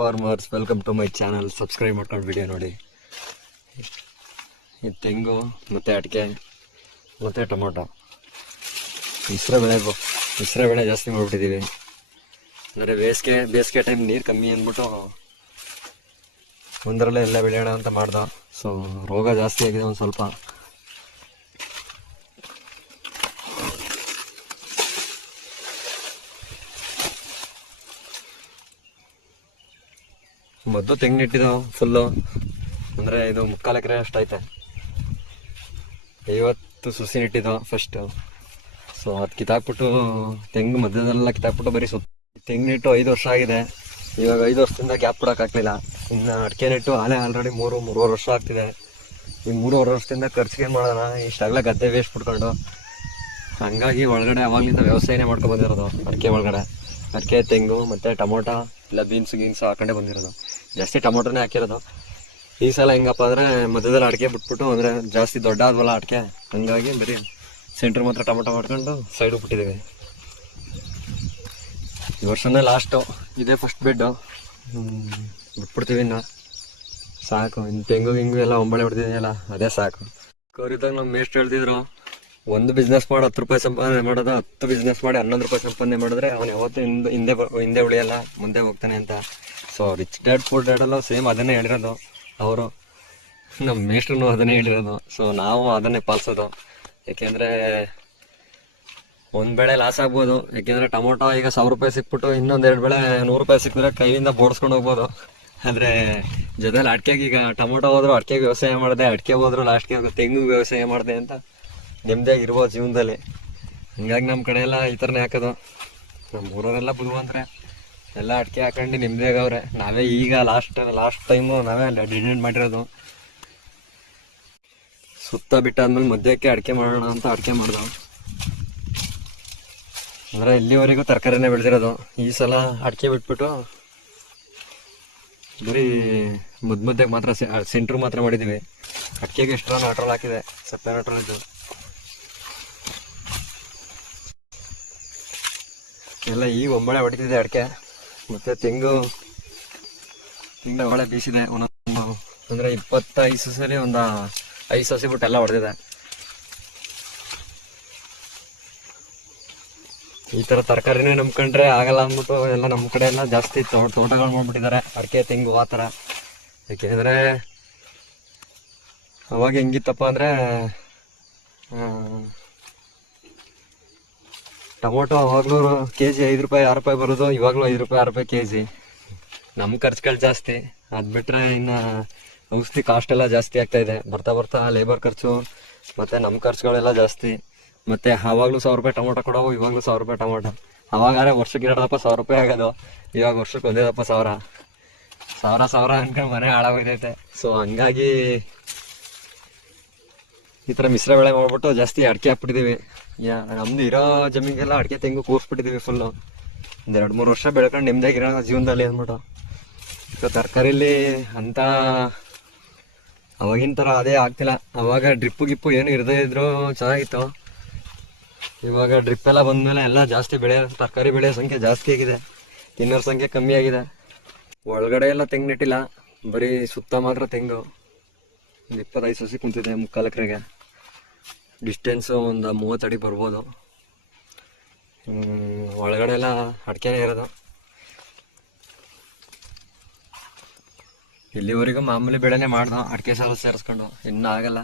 Farmers, welcome to my channel. Subscribe ಮಾಡ್ಕೊಂಡು video ನೋಡಿ. ಈ ತೆಂಗು ಮತ್ತು ಅಡಿಕೆ ಮತ್ತು ಟೊಮೊಟೊ ಮಿಶ್ರ ಬೆಳೆ ಜಾಸ್ತಿ ಮಾಡಿಬಿಟ್ಟಿದ್ದೀವಿ. ಅಂದರೆ ಬೇಸಿಗೆ ಟೈಮ್ ನೀರು ಕಮ್ಮಿ ಅಂದ್ಬಿಟ್ಟು ಒಂದರಲ್ಲೇ ಎಲ್ಲ ಬೆಳೆಯೋಣ ಅಂತ ಮಾಡ್ದೆ. ಸೊ ರೋಗ ಜಾಸ್ತಿ ಆಗಿದೆ ಒಂದು ಸ್ವಲ್ಪ. ಮೊದಲು ತೆಂಗು ನೆಟ್ಟಿದ್ದಾವೆ ಫುಲ್ಲು, ಅಂದರೆ ಇದು 3/4 ಎಕರೆ ಅಷ್ಟೈತೆ. 50 ಸುಸಿ ನೆಟ್ಟಿದ್ದಾವೆ ಫಸ್ಟು. ಸೊ ಅದು ಕಿತ್ತಾಕ್ಬಿಟ್ಟು ತೆಂಗು ಮಧ್ಯದಲ್ಲೆಲ್ಲ ಕಿತ್ತಾಕ್ಬಿಟ್ಟು ಬರೀ ತೆಂಗು ನೆಟ್ಟು 5 ವರ್ಷ ಆಗಿದೆ. ಇವಾಗ 5 ವರ್ಷದಿಂದ ಗ್ಯಾಪ್ ಕೊಡೋಕ್ಕಾಗಲಿಲ್ಲ. ಇನ್ನು ಅಡಿಕೆ ನೆಟ್ಟು ಆಲ್ರೆಡಿ 3.5 ವರ್ಷ ಆಗ್ತಿದೆ. ಈ 3.5 ವರ್ಷದಿಂದ ಖರ್ಚಿಗೆ ಮಾಡೋಣ, ಇಷ್ಟಾಗಲೇ ಗದ್ದೆ ವೇಸ್ಟ್ ಬಿಟ್ಕೊಂಡು. ಹಂಗಾಗಿ ಒಳಗಡೆ ಅವಾಗಲಿಂದ ವ್ಯವಸಾಯನೇ ಮಾಡ್ಕೊಂಡು ಬಂದಿರೋದು. ಅಡಿಕೆ ತೆಂಗು ಮತ್ತು ಟೊಮೊಟೊ ಇಲ್ಲ ಬೀನ್ಸು ಹಾಕೊಂಡೇ ಬಂದಿರೋದು. ಜಾಸ್ತಿ ಟೊಮೊಟೊನೇ ಹಾಕಿರೋದು. ಈ ಸಲ ಹೆಂಗಪ್ಪ ಅಂದರೆ ಮಧ್ಯದಲ್ಲಿ ಅಡಿಕೆ ಬಿಟ್ಬಿಟ್ಟು, ಅಂದರೆ ಜಾಸ್ತಿ ದೊಡ್ಡ ಆದ್ವಲ್ಲ ಅಡಿಕೆ, ಹಂಗಾಗಿ ಬರೀ ಸೆಂಟ್ರ್ ಮಾತ್ರ ಟೊಮೊಟೊ ಮಾಡ್ಕೊಂಡು ಸೈಡು ಬಿಟ್ಟಿದ್ದೀವಿ. ಈ ವರ್ಷನೇ ಲಾಸ್ಟು, ಇದೇ ಫಸ್ಟ್ ಬೆಡ್ಡು. ಬಿಟ್ಬಿಡ್ತೀವಿ ಇನ್ನು, ಸಾಕು. ಇನ್ನು ತೆಂಗು ಎಲ್ಲ ಒಂಬಳೆ ಹೊಡ್ತಿದ್ದೀಯಲ್ಲ, ಅದೇ ಸಾಕು. ಕೋರಿದಾಗ ನಮ್ಮ ಮೇಷ್ಟ್ರು ಹೇಳ್ತಿದ್ರು, ಒಂದು ಬಿಸ್ನೆಸ್ ಮಾಡಿ 10 ರೂಪಾಯಿ ಸಂಪಾದನೆ ಮಾಡೋದು, 10 ಬಿಸ್ನೆಸ್ ಮಾಡಿ 11 ರೂಪಾಯಿ ಸಂಪಾದನೆ ಮಾಡಿದ್ರೆ ಅವನು ಯಾವತ್ತೂ ಹಿಂದೆ ಉಳಿಯಲ್ಲ, ಮುಂದೆ ಹೋಗ್ತಾನೆ ಅಂತ. ಸೊ ರಿಚ್ ಡ್ಯಾಡ್ ಪೂರ್ ಡ್ಯಾಡಲ್ಲೂ ಸೇಮ್ ಅದನ್ನೇ ಹೇಳಿರೋದು ಅವರು, ನಮ್ಮ ಮೇಷ್ಟ್ರು ಅದನ್ನೇ ಹೇಳಿರೋದು. ಸೊ ನಾವು ಅದನ್ನೇ ಪಾಲಿಸೋದು. ಯಾಕೆಂದರೆ ಒಂದು ಬೆಳೆ ಲಾಸ್ ಆಗ್ಬೋದು. ಯಾಕೆಂದರೆ ಟೊಮೊಟೊ ಈಗ 1000 ರೂಪಾಯಿ ಸಿಕ್ಬಿಟ್ಟು ಇನ್ನೊಂದು 2 ಬೆಳೆ 100 ರೂಪಾಯಿ ಸಿಕ್ಕಿದ್ರೆ ಕೈಯಿಂದ ಬೋಡಿಸ್ಕೊಂಡು ಹೋಗ್ಬೋದು. ಆದರೆ ಜೊತೆಲಿ ಅಡಿಕೆಗೆ, ಈಗ ಟೊಮೊಟೊ ಹೋದ್ರು ಅಡಿಕೆಗೆ ವ್ಯವಸಾಯ ಮಾಡಿದೆ, ಅಡಿಕೆ ಹೋದ್ರು ಲಾಸ್ಟ್ಗೆ ತೆಂಗು ವ್ಯವಸಾಯ ಮಾಡಿದೆ ಅಂತ ನೆಮ್ಮದಿಯಾಗಿ ಇರ್ಬೋದು ಜೀವನದಲ್ಲಿ. ಹಂಗಾಗಿ ನಮ್ಮ ಕಡೆ ಎಲ್ಲ ಈ ಥರನೇ ಹಾಕೋದು. ನಮ್ಮ ಊರವರೆಲ್ಲ ಬುದ್ಧಿವಂತರೆ, ಎಲ್ಲ ಅಡಿಕೆ ಹಾಕೊಂಡು ನೆಮ್ಮದಿಯಾಗವ್ರೆ. ನಾವೇ ಈಗ ಲಾಸ್ಟ್ ಟೈಮು ನಾವೇ ಡಿಸೈಡ್ ಮಾಡಿರೋದು. ಸುತ್ತ ಬಿಟ್ಟಾದ್ಮೇಲೆ ಮಧ್ಯಕ್ಕೆ ಅಡಿಕೆ ಮಾಡೋಣ ಅಂತ ಅಡಿಕೆ ಮಾಡ್ದವು. ಅಂದರೆ ಇಲ್ಲಿವರೆಗೂ ತರಕಾರಿನೇ ಬೆಳೆದಿರೋದು. ಈ ಸಲ ಅಡಿಕೆ ಬಿಟ್ಬಿಟ್ಟು ಬರೀ ಮಧ್ಯಕ್ಕೆ ಮಾತ್ರ ಸೆಂಟ್ರ್ ಮಾತ್ರ ಮಾಡಿದ್ದೀವಿ. ಅಡಿಕೆಗೆ ಎಷ್ಟು ನಾಟ್ರೋಲ್ ಹಾಕಿದೆ, ಸಪ್ಪೆ ನಾಟ್ರೋಲ್ ಇದು ಎಲ್ಲ. ಈಗ ಒಂಬಳೆ ಹೊಡಿತಿದೆ ಅಡಿಕೆ. ಮತ್ತು ತೆಂಗು ಒಳ್ಳೆ ಬೀಸಿದೆ. ಒಂದೊಂದು ಅಂದರೆ 25 ಸಸಿಲಿ ಒಂದು 5 ಸಸಿ ಬಿಟ್ಟು ಎಲ್ಲ ಹೊಡೆದಿದೆ. ಈ ಥರ ತರಕಾರಿನೇ ನಂಬ್ಕೊಂಡ್ರೆ ಆಗಲ್ಲ ಅಂದ್ಬಿಟ್ಟು ಎಲ್ಲ ನಮ್ಮ ಕಡೆ ಎಲ್ಲ ಜಾಸ್ತಿ ತೋಟಗಳು ಮಾಡ್ಬಿಟ್ಟಿದ್ದಾರೆ, ಅಡಿಕೆ ತೆಂಗು ಆ ಥರ. ಯಾಕೆಂದರೆ ಅವಾಗ ಹೆಂಗಿತ್ತಪ್ಪ ಅಂದರೆ ಟೊಮೊಟೊ ಅವಾಗಲೂ KG 5 ರೂಪಾಯಿ 6 ರೂಪಾಯಿ ಬರೋದು, ಇವಾಗಲೂ 5 ರೂಪಾಯಿ 6 ರೂಪಾಯಿ KG. ನಮ್ಮ ಖರ್ಚುಗಳು ಜಾಸ್ತಿ. ಅದು ಬಿಟ್ಟರೆ ಇನ್ನು ಔಷಧಿ ಕಾಸ್ಟ್ ಎಲ್ಲ ಜಾಸ್ತಿ ಆಗ್ತಾಯಿದೆ. ಬರ್ತಾ ಲೇಬರ್ ಖರ್ಚು ಮತ್ತು ನಮ್ಮ ಖರ್ಚುಗಳೆಲ್ಲ ಜಾಸ್ತಿ. ಮತ್ತು ಆವಾಗಲೂ 1000 ರೂಪಾಯಿ ಟೊಮೊಟೊ ಕೊಡೋವು, ಇವಾಗಲೂ 1000 ರೂಪಾಯಿ ಟೊಮೊಟೊ. ಅವಾಗಾರೆ ವರ್ಷಕ್ಕೆ 2 ದಪ್ಪ 1000 ರೂಪಾಯಿ ಆಗೋದು, ಇವಾಗ ವರ್ಷಕ್ಕೆ 1 ದಪ್ಪ 1000 ಅನ್ಕೊಂಡು ಮನೆ ಹಾಳಾಗೋಯ್ತೈತೆ. ಸೊ ಹಂಗಾಗಿ ಈ ಥರ ಮಿಶ್ರ ಬೆಳೆ ಮಾಡ್ಬಿಟ್ಟು ಜಾಸ್ತಿ ಅಡಿಕೆ ಹಾಕ್ಬಿಟ್ಟಿದ್ದೀವಿ. ನಮ್ದು ಇರೋ ಜಮೀನಿಗೆಲ್ಲ ಅಡಿಕೆ ತೆಂಗು ಕೂರಿಸ್ಬಿಟ್ಟಿದ್ದೀವಿ ಫುಲ್ಲು. ಒಂದು 2-3 ವರ್ಷ ಬೆಳ್ಕೊಂಡು ನೆಮ್ಮದಿಯಾಗಿರೋ ಜೀವನದಲ್ಲಿ ಅಂದ್ಬಿಟ್ಟು. ಸೊ ತರಕಾರಿಲಿ ಅಂತ ಅವಾಗಿನ ಥರ ಅದೇ ಆಗ್ತಿಲ್ಲ. ಅವಾಗ ಡ್ರಿಪ್ಪು ಏನು ಇರದೇ ಇದ್ರೂ ಚೆನ್ನಾಗಿತ್ತು. ಇವಾಗ ಡ್ರಿಪ್ ಎಲ್ಲ ಬಂದಮೇಲೆ ಎಲ್ಲ ಜಾಸ್ತಿ ತರಕಾರಿ ಬೆಳೆಯೋ ಸಂಖ್ಯೆ ಜಾಸ್ತಿ ಆಗಿದೆ, ತಿನ್ನೋರ ಸಂಖ್ಯೆ ಕಮ್ಮಿ ಆಗಿದೆ. ಒಳಗಡೆ ಎಲ್ಲ ತೆಂಗು ನೆಟ್ಟಿಲ್ಲ, ಬರೀ ಸುತ್ತ ಮಾತ್ರ ತೆಂಗು. ಒಂದು 25 ಸಸಿ ಕುಂತಿದೆ 3/4 ಎಕರೆಗೆ. ಡಿಸ್ಟೆನ್ಸು ಒಂದು 30 ಅಡಿ ಬರ್ಬೋದು. ಒಳಗಡೆ ಎಲ್ಲ ಅಡಿಕೆನೇ ಇರೋದು. ಇಲ್ಲಿವರೆಗೂ ಮಾಮೂಲಿ ಬೆಳೆನೇ ಮಾಡ್ದೋ, ಅಡಿಕೆ ಸಾಲ ಸೇರಿಸ್ಕೊಂಡು. ಇನ್ನೂ ಆಗಲ್ಲ.